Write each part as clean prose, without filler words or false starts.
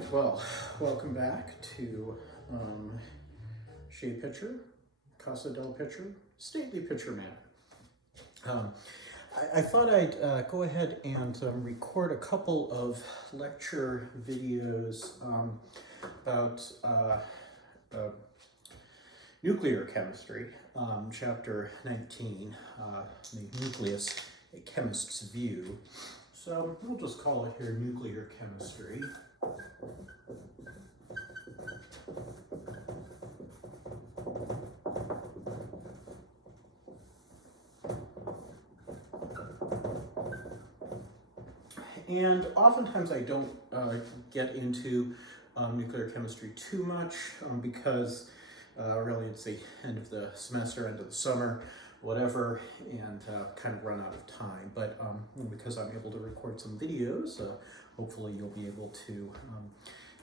right, well, welcome back to Shea Pitcher, Casa del Pitcher, Stately Pitcher Man. I thought I'd go ahead and record a couple of lecture videos about nuclear chemistry, chapter 19, the nucleus, a chemist's view. So we'll just call it here nuclear chemistry. And oftentimes I don't get into nuclear chemistry too much because really it's the end of the semester, end of the summer, whatever, and kind of run out of time. But because I'm able to record some videos, hopefully you'll be able to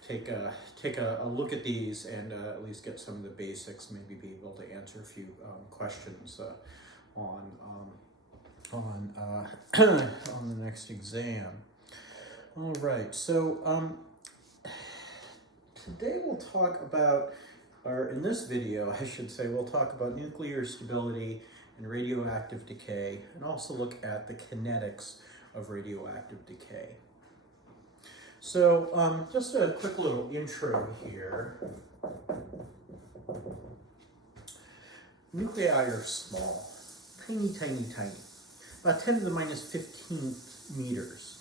take a look at these and at least get some of the basics, maybe be able to answer a few questions on on the next exam. All right, so today we'll talk about, or in this video, I should say, we'll talk about nuclear stability and radioactive decay, and also look at the kinetics of radioactive decay. So just a quick little intro here. Nuclei are small, tiny, tiny, tiny, about 10 to the minus 15 meters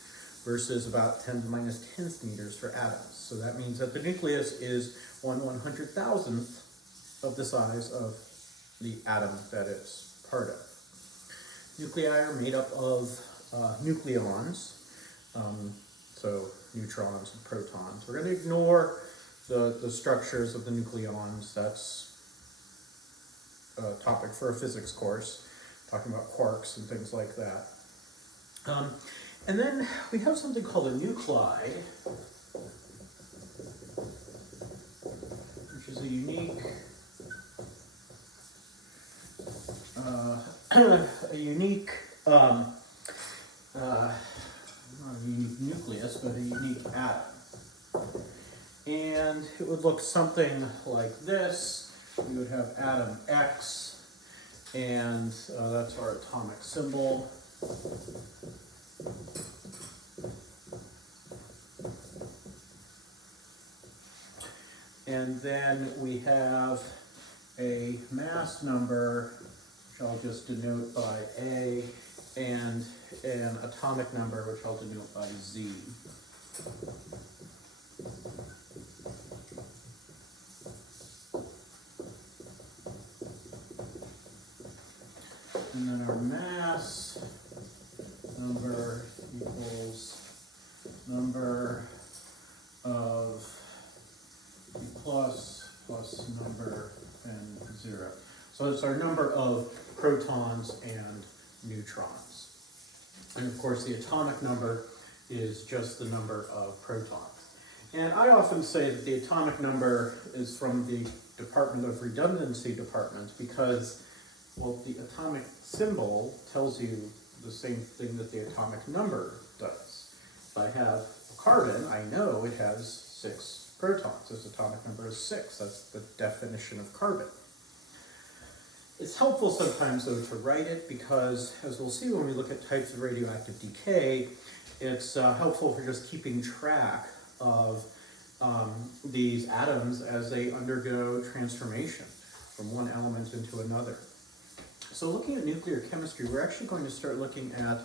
versus about 10 to the minus 10th meters for atoms. So that means that the nucleus is 1/100,000th of the size of the atom that it's part of. Nuclei are made up of nucleons, so neutrons and protons. We're going to ignore the structures of the nucleons. That's a topic for a physics course, talking about quarks and things like that. And then we have something called a nuclei, which is a unique not a unique nucleus, but a unique atom. And it would look something like this. We would have atom X, and that's our atomic symbol. And then we have a mass number, which I'll just denote by A, and an atomic number, which I'll denote by Z. And then our mass number equals number of plus number and 0. So it's our number of protons and neutrons. And of course the atomic number is just the number of protons. And I often say that the atomic number is from the Department of Redundancy department because, well, the atomic symbol tells you the same thing that the atomic number does. If I have carbon, I know it has 6 protons. Its atomic number is 6. That's the definition of carbon. It's helpful sometimes, though, to write it because, as we'll see when we look at types of radioactive decay, it's helpful for just keeping track of these atoms as they undergo transformation from one element into another. So looking at nuclear chemistry, we're actually going to start looking at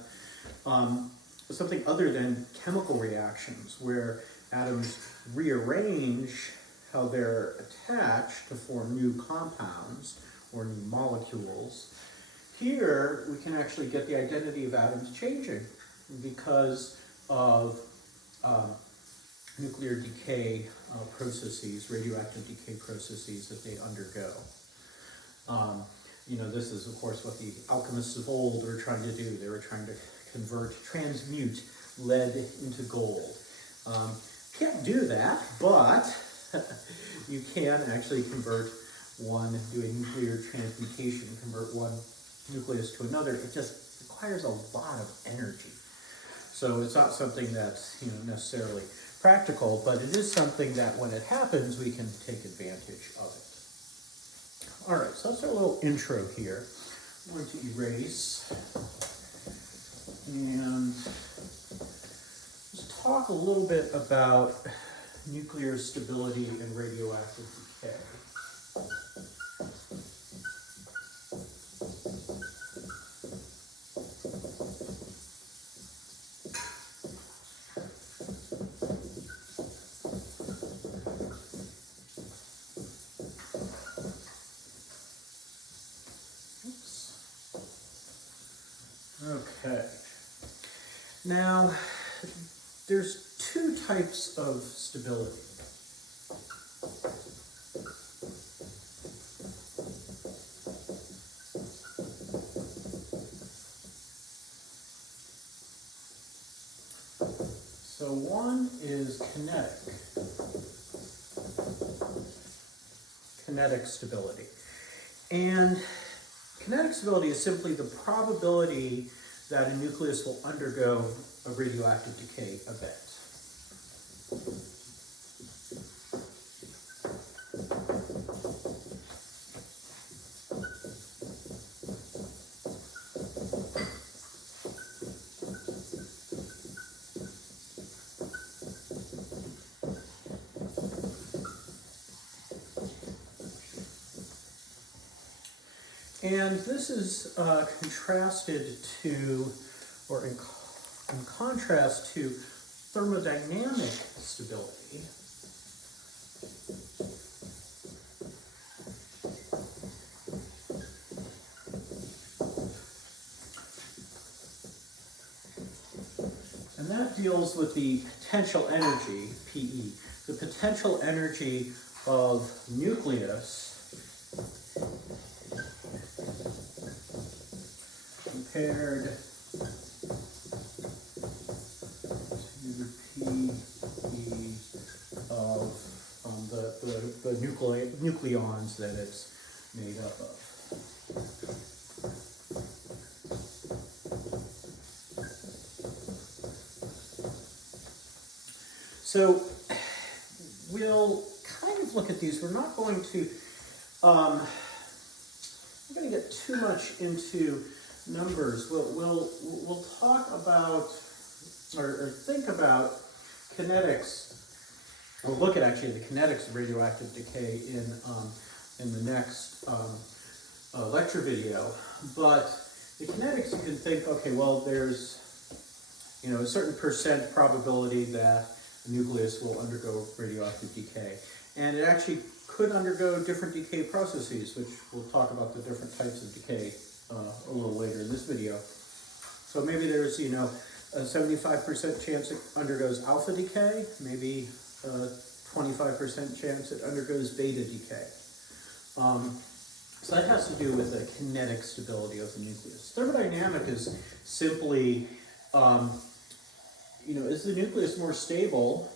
something other than chemical reactions, where atoms rearrange how they're attached to form new compounds or new molecules. Here, we can actually get the identity of atoms changing because of nuclear decay processes, radioactive decay processes that they undergo. You know, this is, of course, what the alchemists of old were trying to do. They were trying to transmute lead into gold. Can't do that, but you can actually convert do a nuclear transmutation, convert one nucleus to another. It just requires a lot of energy. So it's not something that's necessarily practical, but it is something that when it happens, we can take advantage of it. All right, so that's our little intro here. I'm going to erase and just talk a little bit about nuclear stability and radioactive decay. Okay. Now, there's two types of stability. So one is kinetic stability. And kinetic stability is simply the probability that a nucleus will undergo a radioactive decay event. And this is contrasted to, or in contrast to, thermodynamic stability. And that deals with the potential energy, PE, the potential energy of nucleus compared to the PE of the nucleons that it's made up of. So we'll kind of look at these. We're not going to get too much into numbers. We'll talk about or think about kinetics. We'll look at actually the kinetics of radioactive decay in the next lecture video. But the kinetics, you can think, okay, well, there's a certain percent probability that a nucleus will undergo radioactive decay, and it actually could undergo different decay processes, which we'll talk about the different types of decay a little later in this video. So maybe there's, a 75% chance it undergoes alpha decay, maybe a 25% chance it undergoes beta decay. So that has to do with the kinetic stability of the nucleus. Thermodynamic is simply, is the nucleus more stable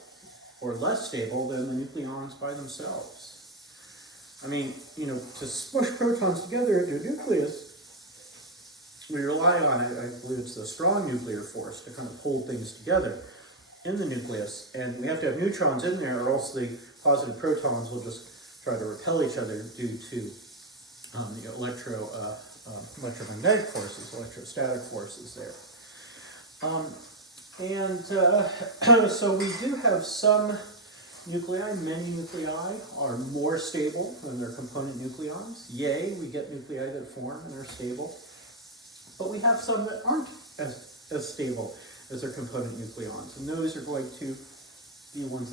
or less stable than the nucleons by themselves? I mean, to smush protons together into a nucleus, we rely on it, I believe it's the strong nuclear force to kind of hold things together in the nucleus. And we have to have neutrons in there, or else the positive protons will just try to repel each other due to the electromagnetic forces, electrostatic forces there. So we do have some nuclei. Many nuclei are more stable than their component nucleons. Yay, we get nuclei that form and are stable. But we have some that aren't as stable as their component nucleons, and those are going to be ones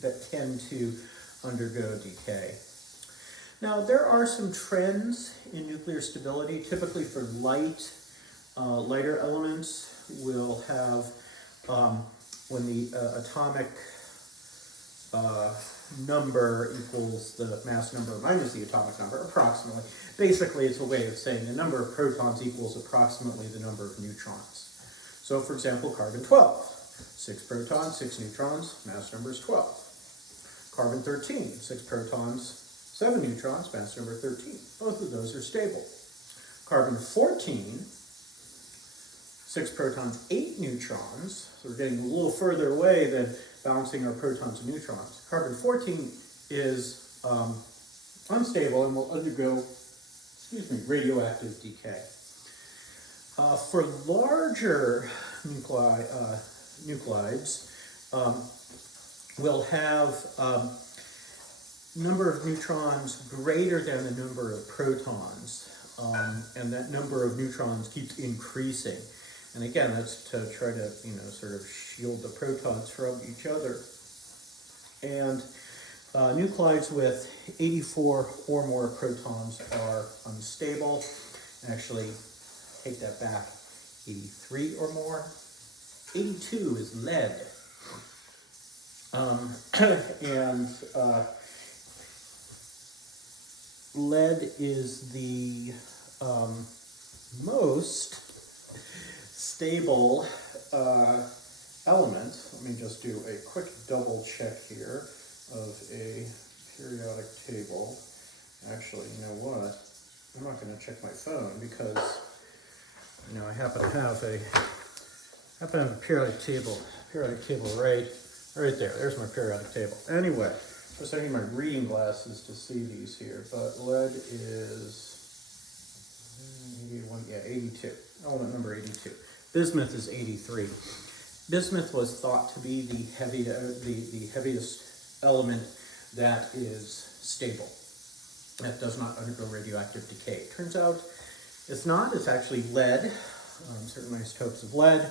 that tend to undergo decay. Now, there are some trends in nuclear stability. Typically for lighter elements, we'll have, when the atomic number equals the mass number minus the atomic number, approximately. Basically, it's a way of saying the number of protons equals approximately the number of neutrons. So, for example, carbon-12, 6 protons, 6 neutrons, mass number is 12. Carbon-13, 6 protons, 7 neutrons, mass number 13. Both of those are stable. Carbon-14, 6 protons, 8 neutrons. So we're getting a little further away than balancing our protons and neutrons. Carbon-14 is unstable and will undergo, radioactive decay. For larger nuclides, we'll have number of neutrons greater than the number of protons, and that number of neutrons keeps increasing. And again, that's to try to, sort of shield the protons from each other. And nuclides with 84 or more protons are unstable. Actually, take that back, 83 or more. 82 is lead. Lead is the most stable element. Let me just do a quick double check here of a periodic table. Actually, you know what? I'm not going to check my phone because I happen to have a periodic table right there. There's my periodic table. Anyway, just I need my reading glasses to see these here, but lead is 82. Element number 82. Bismuth is 83. Bismuth was thought to be the heaviest element that is stable, that does not undergo radioactive decay. Turns out it's not. It's actually lead, certain isotopes of lead.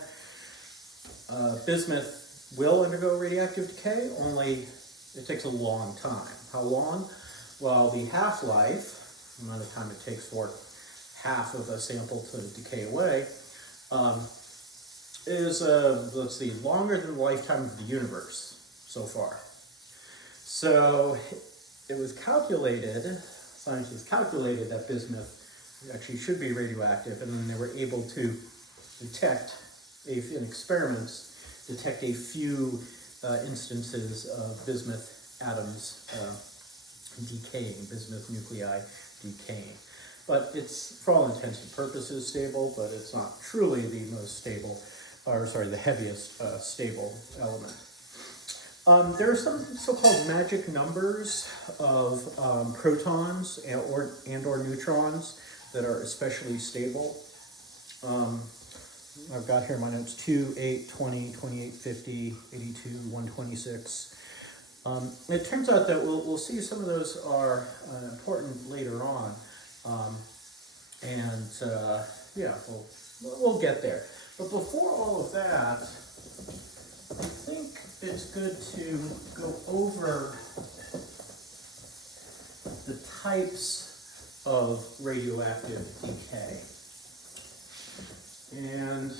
Bismuth will undergo radioactive decay, only it takes a long time. How long? Well, the half-life, the amount of time it takes for half of a sample to decay away, is, longer than the lifetime of the universe so far. So it was calculated, scientists calculated that bismuth actually should be radioactive, and then they were able to detect, in experiments, detect a few instances of bismuth atoms decaying, bismuth nuclei decaying. But it's, for all intents and purposes, stable, but it's not truly the most stable, the heaviest stable element. There are some so-called magic numbers of protons and or neutrons that are especially stable. I've got here my notes: 2, 8, 20, 28, 50, 82, 126. It turns out that we'll see some of those are important later on. We'll get there. But before all of that, I think it's good to go over the types of radioactive decay. And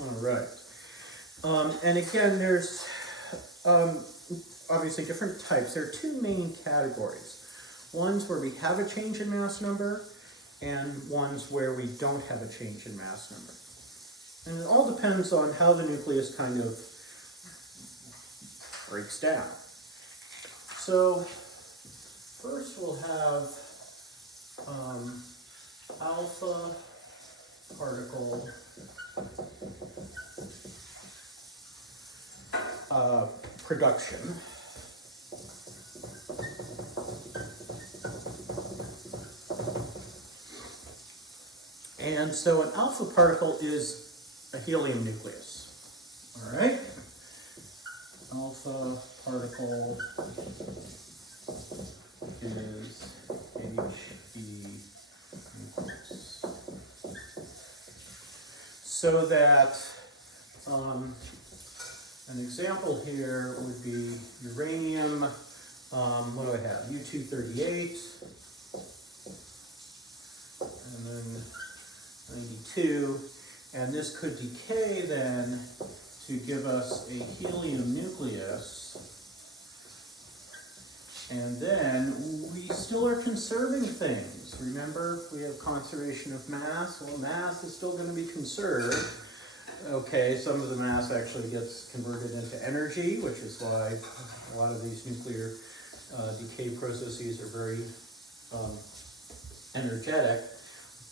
all right. And again, there's obviously different types. There are two main categories. Ones where we have a change in mass number, and ones where we don't have a change in mass number. And it all depends on how the nucleus kind of breaks down. So first we'll have alpha particle production. And so an alpha particle is a helium nucleus. All right? Alpha particle is He nucleus. So that an example here would be uranium, what do I have? U-238, and then 92, and this could decay then to give us a helium nucleus, and then we still are conserving things. mass. Remember, we have conservation of mass. Well, mass is still going to be conserved. Okay, some of the mass actually gets converted into energy, which is why a lot of these nuclear decay processes are very energetic.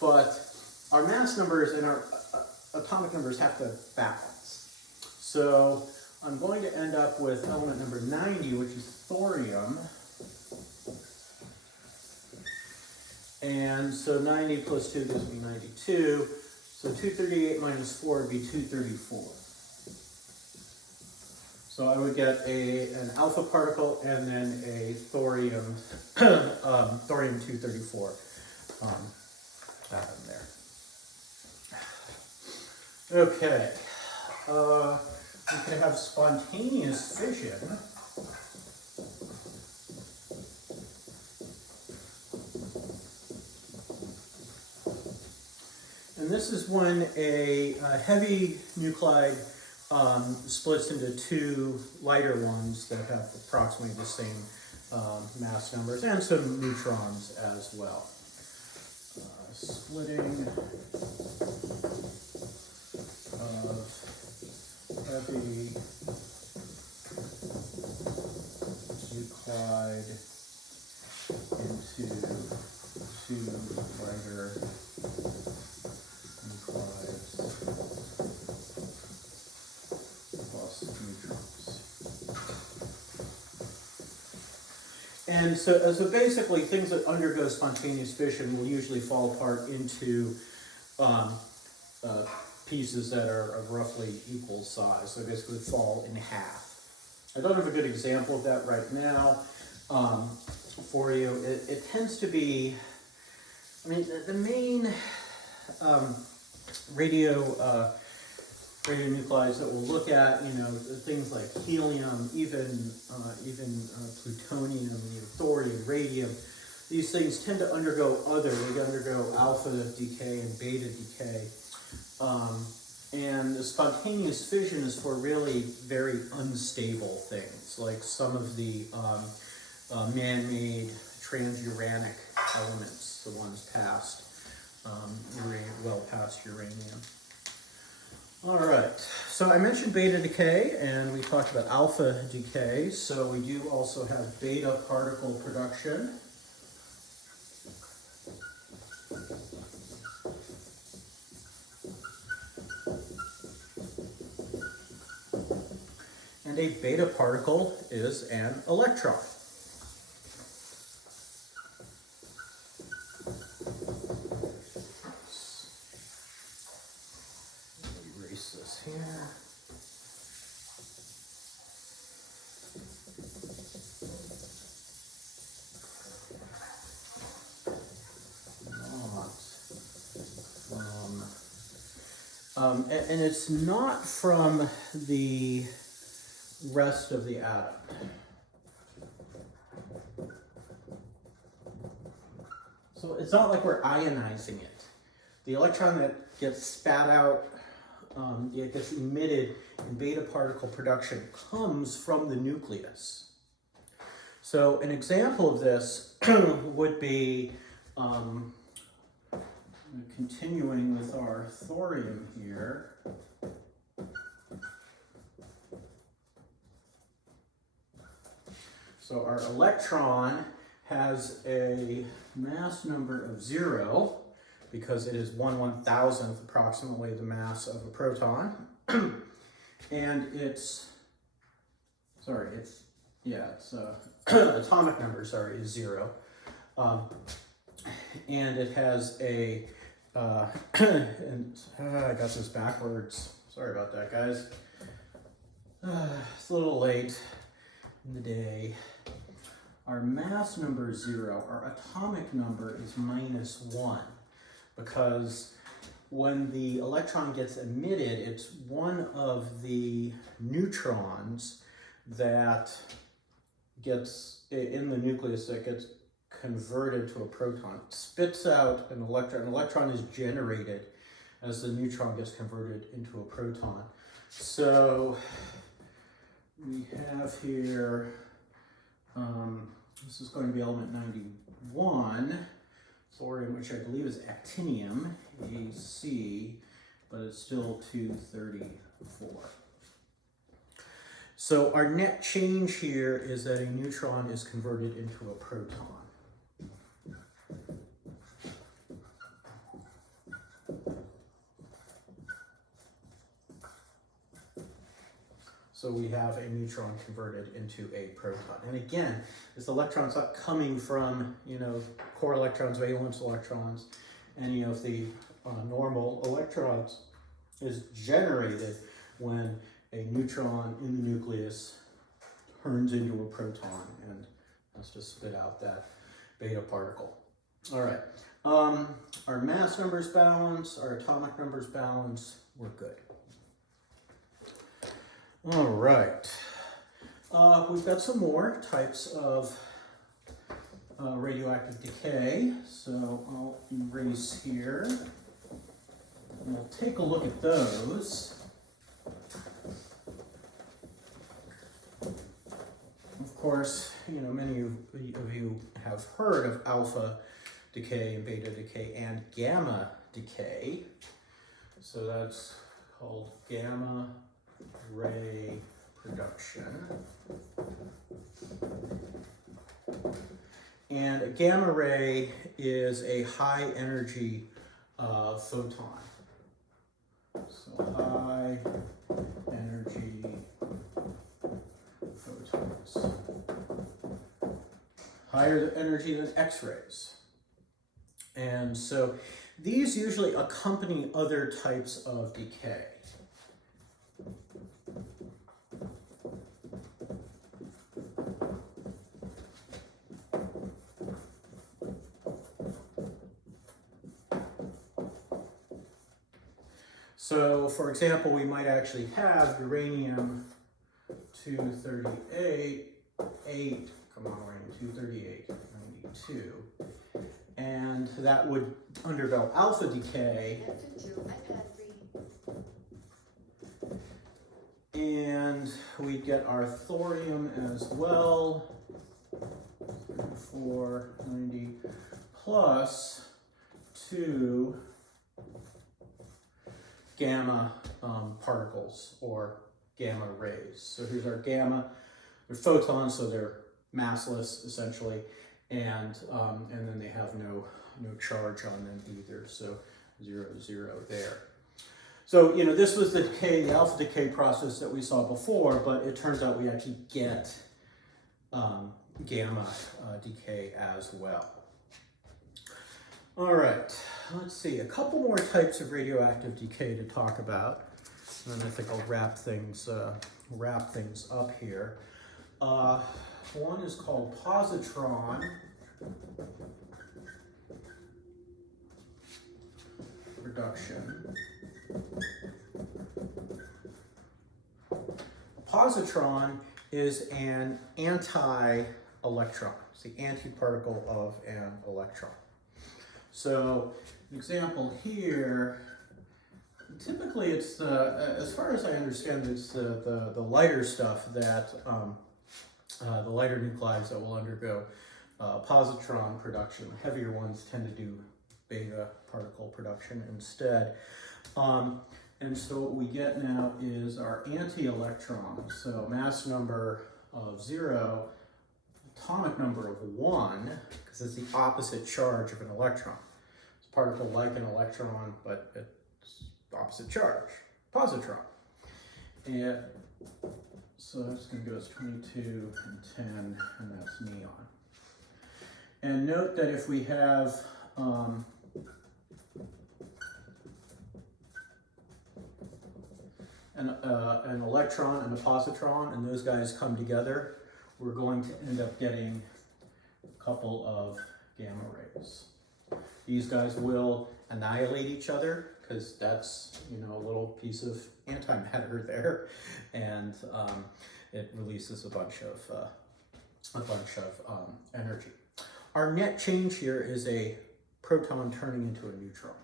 But our mass numbers and our atomic numbers have to balance. So I'm going to end up with element number 90, which is thorium. And so 90 plus 2 gives me 92. So 238 minus 4 would be 234. So I would get an alpha particle and then a thorium, thorium-234 atom there. Okay, we could have spontaneous fission. And this is when a heavy nuclide splits into two lighter ones that have approximately the same mass numbers and some neutrons as well. Splitting of heavy nuclide into two lighter nuclides plus neutrons. And so basically things that undergo spontaneous fission will usually fall apart into pieces that are of roughly equal size. So basically fall in half. I don't have a good example of that right now for you. It tends to be, I mean, the main radionuclides that we'll look at, you know, things like helium, even plutonium, thorium, radium. These things tend to undergo they undergo alpha decay and beta decay. And the spontaneous fission is for really very unstable things, like some of the man-made transuranic elements, the ones past, well past uranium. All right, so I mentioned beta decay, and we talked about alpha decay, so we do also have beta particle production. And a beta particle is an electron. Erase this here. And it's not from the rest of the atom. So it's not like we're ionizing it. The electron that gets spat out, it gets emitted in beta particle production comes from the nucleus. So an example of this would be, continuing with our thorium here. So our electron has a mass number of 0 because it is 1/1000th approximately the mass of a proton. And its atomic number, is 0. And it has a, and I got this backwards. Sorry about that, guys. It's a little late in the day. Our mass number is 0. Our atomic number is -1 because when the electron gets emitted, it's one of the neutrons that gets in the nucleus that gets converted to a proton. It spits out an electron. An electron is generated as the neutron gets converted into a proton. So we have here, this is going to be element 91. thorium, which I believe is actinium, Ac, but it's still 234. So our net change here is that a neutron is converted into a proton. So we have a neutron converted into a proton. And again, this electron's not coming from, core electrons, valence electrons, any of the normal electrons is generated when a neutron in the nucleus turns into a proton and has to spit out that beta particle. All right, our mass numbers balance, our atomic numbers balance, we're good. All right, we've got some more types of radioactive decay, so I'll erase here. And we'll take a look at those. Of course, many of you have heard of alpha decay and beta decay and gamma decay. So that's called gamma ray production. And a gamma ray is a high energy photon. So high energy photons. Higher energy than X-rays. And so these usually accompany other types of decay. So, for example, we might actually have uranium 238, 238, 92, and that would undergo alpha decay. And we get our thorium as well, 490 plus 2 gamma particles or gamma rays. So here's our gamma. They're photons, so they're massless essentially, and then they have no charge on them either. So 0, 0 there. So this was the decay, the alpha decay process that we saw before, but it turns out we actually get gamma decay as well. All right, let's see, a couple more types of radioactive decay to talk about, and then I think I'll wrap things up here. One is called positron reduction. A positron is an anti-electron. It's the antiparticle of an electron. So, an example here, typically it's as far as I understand, it's the lighter stuff that, the lighter nuclei that will undergo positron production. The heavier ones tend to do beta particle production instead. And so what we get now is our anti-electron. So mass number of 0, atomic number of 1, because it's the opposite charge of an electron. It's a particle like an electron, but it's opposite charge, positron. And so that's going to go as 22 and 10, and that's neon. And note that if we have an electron and a positron, and those guys come together, we're going to end up getting a couple of gamma rays. These guys will annihilate each other because that's, a little piece of antimatter there, and it releases a bunch of energy. Our net change here is a proton turning into a neutron.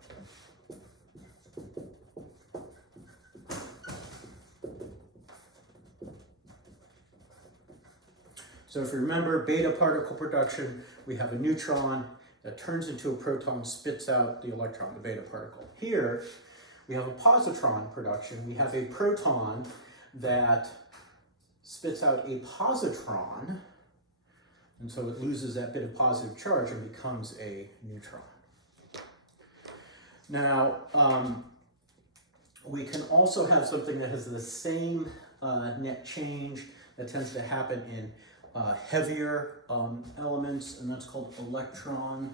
So if you remember beta particle production, we have a neutron that turns into a proton, spits out the electron, the beta particle. Here, we have a positron production. We have a proton that spits out a positron, and so it loses that bit of positive charge and becomes a neutron. Now, we can also have something that has the same net change that tends to happen in heavier elements, and that's called electron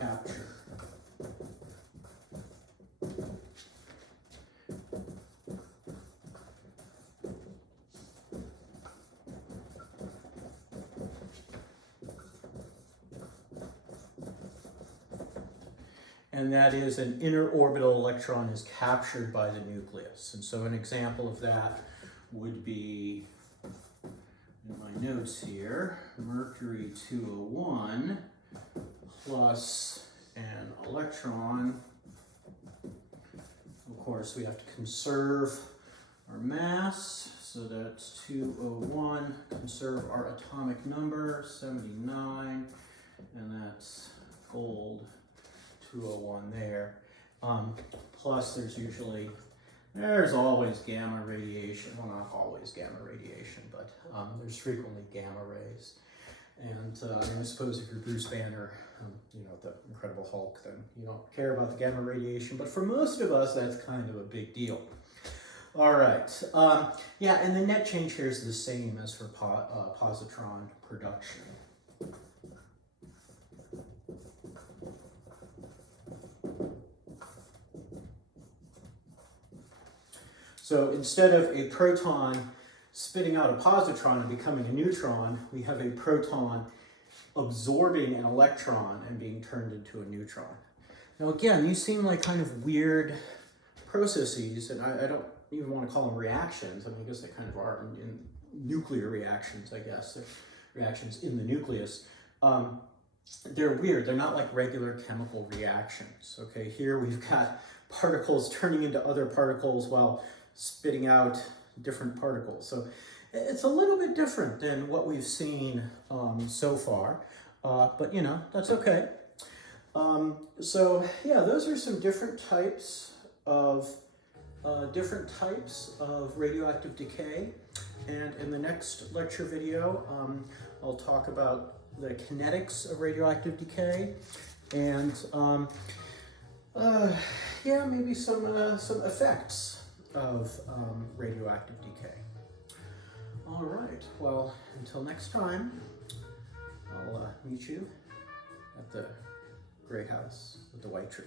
capture. And that is an inner orbital electron is captured by the nucleus. And so an example of that would be, in my notes here, mercury 201 plus an electron. Of course, we have to conserve our mass, so that's 201, conserve our atomic number, 79, and that's gold 201 there. Plus there's always gamma radiation. Well, not always gamma radiation, but there's frequently gamma rays. And I suppose if you're Bruce Banner, the Incredible Hulk, then you don't care about the gamma radiation. But for most of us, that's kind of a big deal. All right. Yeah, and the net change here is the same as for positron production. So instead of a proton spitting out a positron and becoming a neutron, we have a proton absorbing an electron and being turned into a neutron. Now again, these seem like kind of weird processes, and I don't even want to call them reactions. I mean, I guess they kind of are in nuclear reactions, I guess. They're reactions in the nucleus. They're weird. They're not like regular chemical reactions. Okay, here we've got particles turning into other particles while spitting out different particles. So it's a little bit different than what we've seen so far, but that's okay. So yeah, those are some different types of radioactive decay. And in the next lecture video, I'll talk about the kinetics of radioactive decay and yeah, maybe some effects of radioactive decay. All right, well, until next time, I'll meet you at the gray house with the white tree.